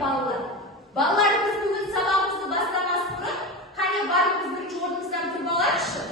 балалар. Балалар, biz bugün sabahımızı бастамас бұрын, қане барлығымыз бірінші орнымыздан тұрып алайықшы.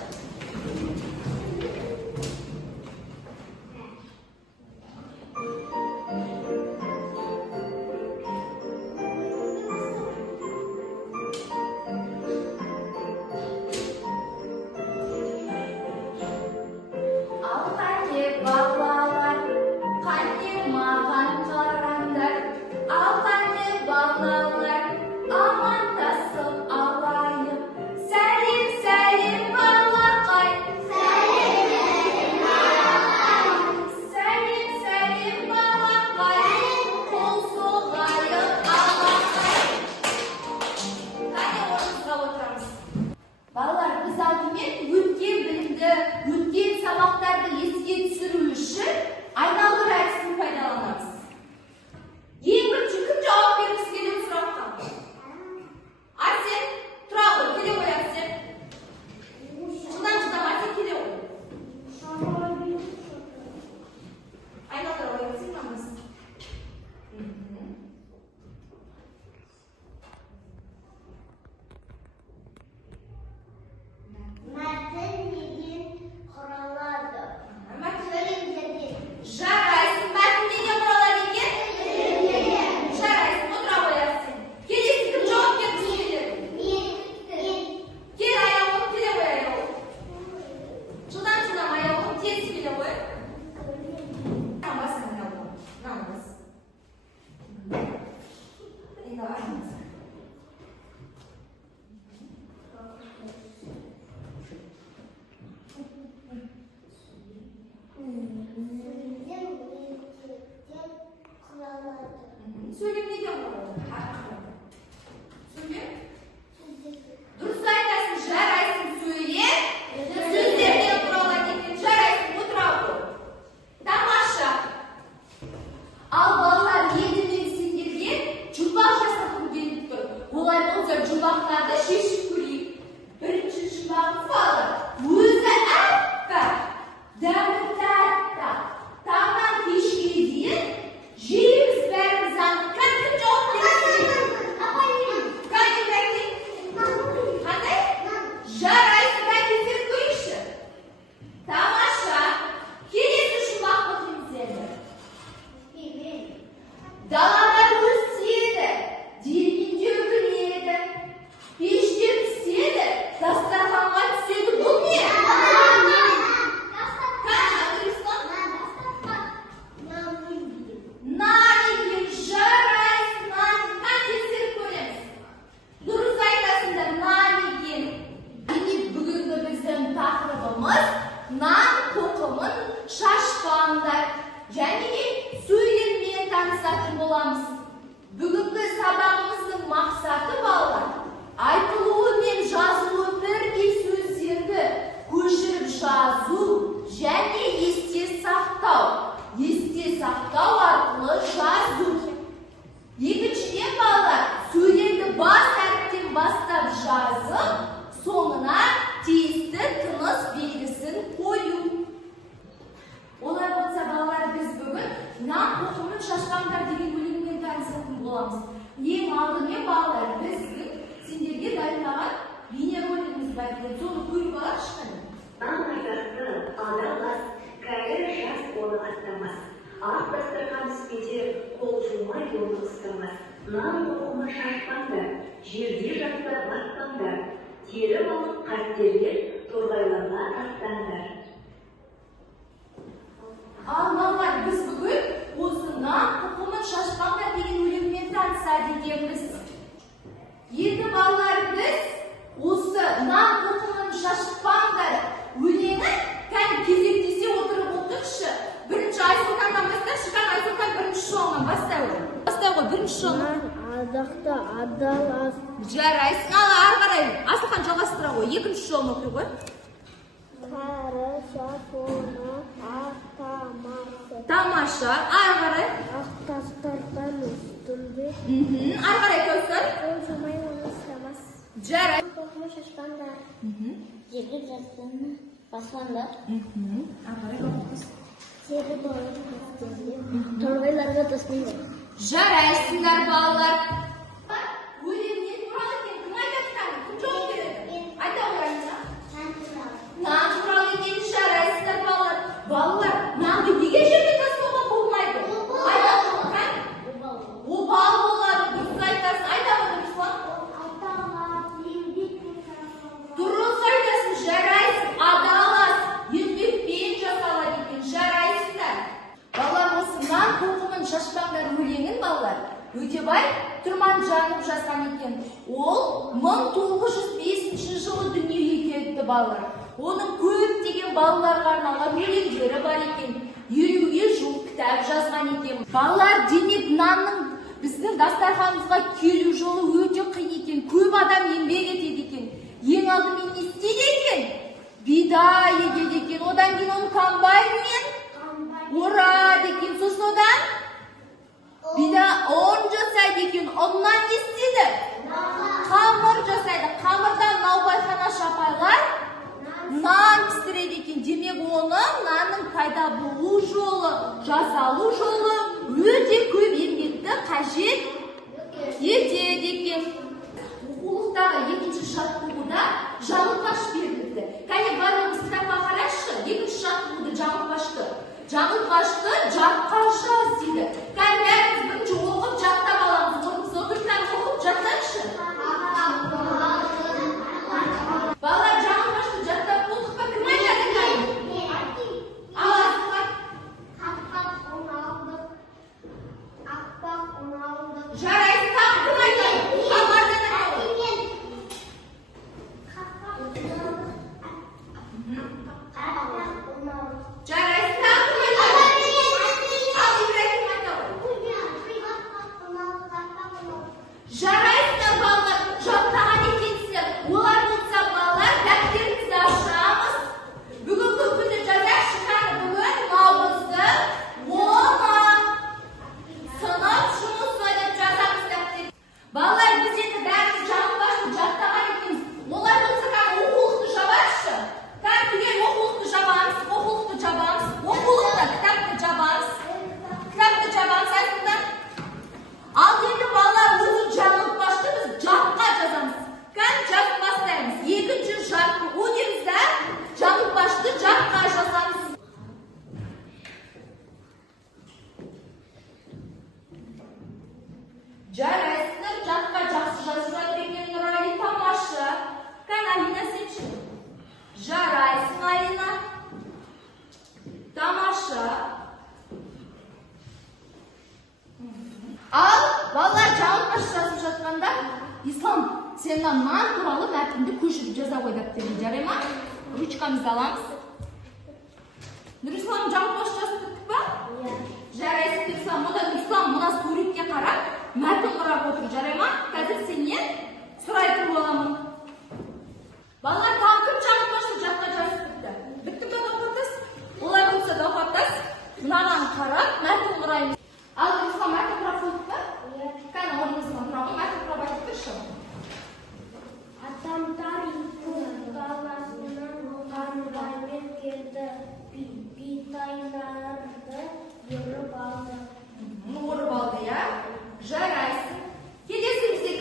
Söyleyeyim ne diyorum? Söyleyeyim. Dürüst айтасың, жарайсың сөйле. Сөздеріне құралға кеткен жарайсың, отыра қой. Тамаша. Ал балалар, енді мен сендерге жұмбақ жасатқым келіп тұр. Олай болса жұмбақтарды шешіп көрейік. Бірінші жұмбағымыз балалар. Өзі аппақ, дәмі тәтті. Таңнан кешке дейін жейміз бәріміз анық. Кәдімгі жауап бересің. Қандай? Жарайсың, әкелсек көрейікші. Тамаша. Келесі жұмбақ оқимыз енді. Далада өседі, дергенде үгіледі, пеште піседі, дастарханға түседі. Бұл не? Нан екен, жарайсың, нан. Тексеріп көреміз. Дұрыс айтасыңдар, нан екен. Міне бүгінгі біздің тақырыбымыз нан қоқымын шашпаңдар. Және сөйлеммен танысатын боламыз. Бүгінгі сабағымыздың мақсаты балалар, айтылуы мен жазылуы бірдей сөздерді көшіріп жазу және есте сақтау. Есте сақтау арқылы жазу. Екіншіден балалар, сөйлемді бас әріптен бастап жазып, соңына тиісті тыныс белгісін қою. Олай болса балалар, біз бүгін нан қоқымын шашпаңдар деген өлеңмен танысатын боламыз. Ең алдымен балалар, біздің сендерге дайындаған бейнеролигіміз бар екен. Соны көріп алайықшы. Нан айдақты адал ас, кәрі жас оны аттамас. Ақ дастархан үстінде қол жумай оны ұстамас. Нан қоқымын шашпаңдар, жерде жатса батпаңдар. Тері балық қастерлер торғайларға аттаңдар. Ал балалар, біз бүгін осы нан қоқымын шашпаңдар деген өлеңмен танысады екенбіз. Енді балалар, біз осы нан қоқымын шашпаңдар өлеңін кезектесе отырып отырықшы. Бірінші Айсұлтаннан бастап, шыққан Айсұлтан бірінші жолынан бастай ғой. Бірінші жолынан. Адақты адал ас. Жарайсың, ал ары қарай Асылхан жалғастыра ғой. Екінші жолын оқи ғой. Кәрі жас оны аттамасы. Тамаша, ары қарай. Ақ дастархан үстінде ары қарай көзсін. қол жумай оны ұстамас. Жарай. Қоқымын шашпаңдар. Жерде жатсын баспаңдар. Ары қарай көз. Тері балық қастерлер торғайларға тастаңдар. Жарайсыңдар балалар. Өлең не туралы екен? Кім айтып жатқан? Кім жауап береді? Айта оларыңызға. Нан туралы екен, жарайсыңдар балалар. Балалар, нанды неге жерге тастауға болмайды? Айта оларыңызға. Обал болады. Дұрыс айтасың. Айта оларыңызға. Дұрыс айтасың, жарайсың. Адалас. Еңбекпен жасалады екен, жарайсыңдар. Балалар, осы нан тоқымын шашпаңдар өлеңін балалар Өтебай Тұрманжанов жазған екен. Ол 1905 жылы дүниеге келді балалар. Оның көптеген балаларға арналған өлеңдері бар екен. 50-ге жуық кітап жазған екен. Балалар, демек нанның біздің дастарханымызға келу жолы өте қиын екен. Көп адам еңбек етеді екен. Ең алдымен не істейді екен? Бидай егеді екен. Одан кейін оны комбайнмен орады екен. Сосын одан ұн жасайды екен. Ұннан не істейді? Қамыр жасайды. Қамырдан наубайханашы апайлар нан пісіреді екен. Демек оны нанның пайда болу жолы, жасалу жолы өте көп еңбекті қажет етеді екен. Оқулықтағы екінші жаттығуда жаңылтпаш берілді. Кәне барлығымыз кітапқа қарашы. Екінші жаттығуды жаңылтпашты. Жаңылтпашты жатқа жаз дейді. Кәне бәріміз бірінші оқып жаттап аламыз. Орнымызда отырсаңыз оқып жаттаңызшы. Балалар, жаңылтпашты жаттап болдық па? Кім айтады кәне? Аласыздар. Жарайсың, тағы кім айтады? Қалмардан айтады. Жарайсың, тағы кім айтады? Ал Ибрахим айтады. Жарайсыңдар балалар, жаттаған екенсіздер. Олар болса балалар, дәптерімізді ашамыз. Бүгінгі күні жазайықшы, кәне бүгін наурыздың 10-ы. Сынып жұмыс ойнап жазамыз дәптер. Балалар, біз енді бәріміз жаңылтпашты жаттаған екенбіз. Олар болса кәне оқулықты жабайықшы. Кәне түгел оқулықты жабамыз, оқулықты жабамыз. Оқулықты, кітапты жабамыз. Кітапты жабамыз, айтыңдар. Ал енді балалар, осы жаңылтпашты біз жапқа жазамыз. Кәне жазып бастаймыз. Екінші жаттығу дейміз да, жаңылтпашты жапқа жазамыз. Жарайсыңдар, жатқа жақсы жазып жатыр екен Нұрали, тамаша. Кәне Алина сенші. Жарайсың, Алина. Тамаша. Ал балалар жаңылтпаш жазып жатқанда, Ислам, сен нан туралы мәтінді көшіріп жаза қой дәптерге, жарай ма? Ручкамызды аламыз. Нұрислам, жаңылтпаш жазып біттік па? Жарайсың, Ислам. Одан Ислам мына суретке қарап, мәтін құрап отыр, жарай ма? Қазір сенен сұрай тұрып аламын. Балалар, тағы кім жаңылтпашты жатқа жазып бітті? Бітті ме доқаттас? Олай болса доқаттас, мынаған қарап, мәтін құраймыз. Ал Ислам, мәтін құрап қойдық па? Кәне орнымыздан тұрауға мәтін құрап айтып тұршы. Атамдар даласынан қамыраймен келді, бидайларды еріп алды. Орып алды, я? Жарайсың. Келесі бізде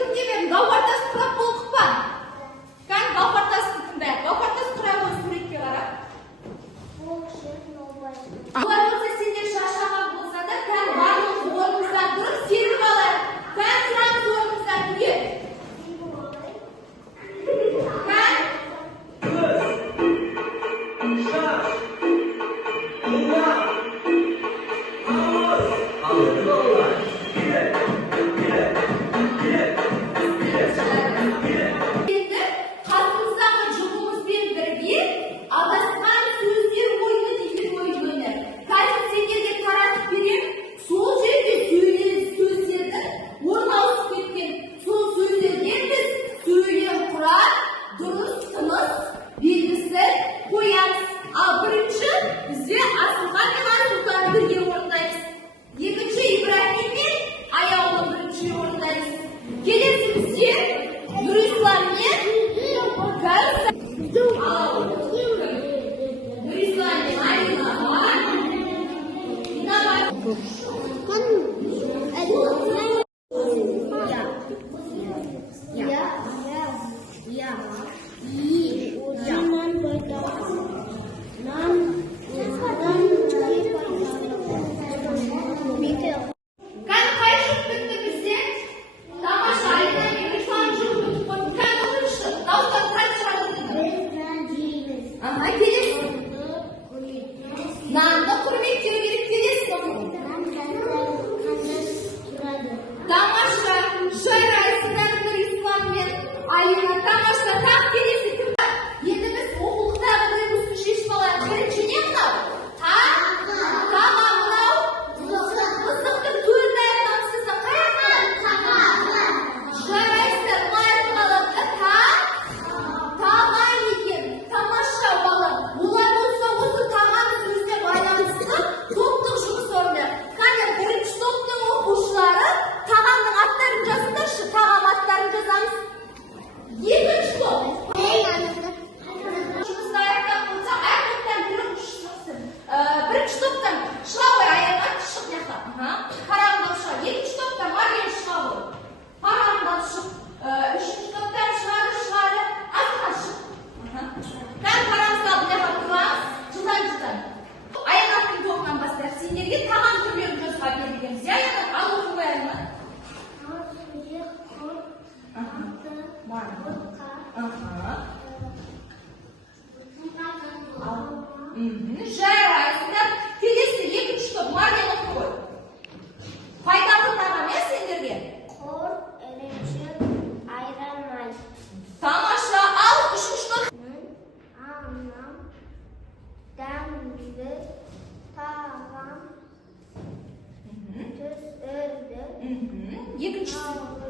Alina, tamashla, tam kelesi kim? Endi biz o'quvdagi rebusni sheshib olaylik. Birinchi ne mınau? Tamam, mınau. Qiziqni to'rida aytamiz sizni. Qayerda? Жарайсыздар, мына айтып алады да, тағай екен, тамаша бала. Олар болса осы тағаны сөзіне байланысты топтық жұмыс орны. Қане, бірінші топтың оқушылары тағамның аттарын жазыңдаршы, тағам аттарын жазамыз. Екінші топ. Жұмысты аяқтап болсақ, әр топтан бірі ұшықсын. Бірінші топтан шылауай аяға шық мияқта. Қарағымдап шыға. Екінші топтан Мария шылауай. Қарағымдап шық. Үшінші топтан шығары, асыға шық. Кән қараңызға мияқа тұраңыз. Жылдан. Аянаттың тобынан бастар. Сендерге тағам түрлерін жазуға берілгенбіз. Аянат, ал оқу бәріні. Жарайсыздар. Келесі екінші топ Мария оқып қой. Пайдалы тағам сендерге? Құрт, ірімшік, айран, май. Тамаша, ал үшінші топ. Анам, дәмді, тағам, түс өрді, Екіншісі.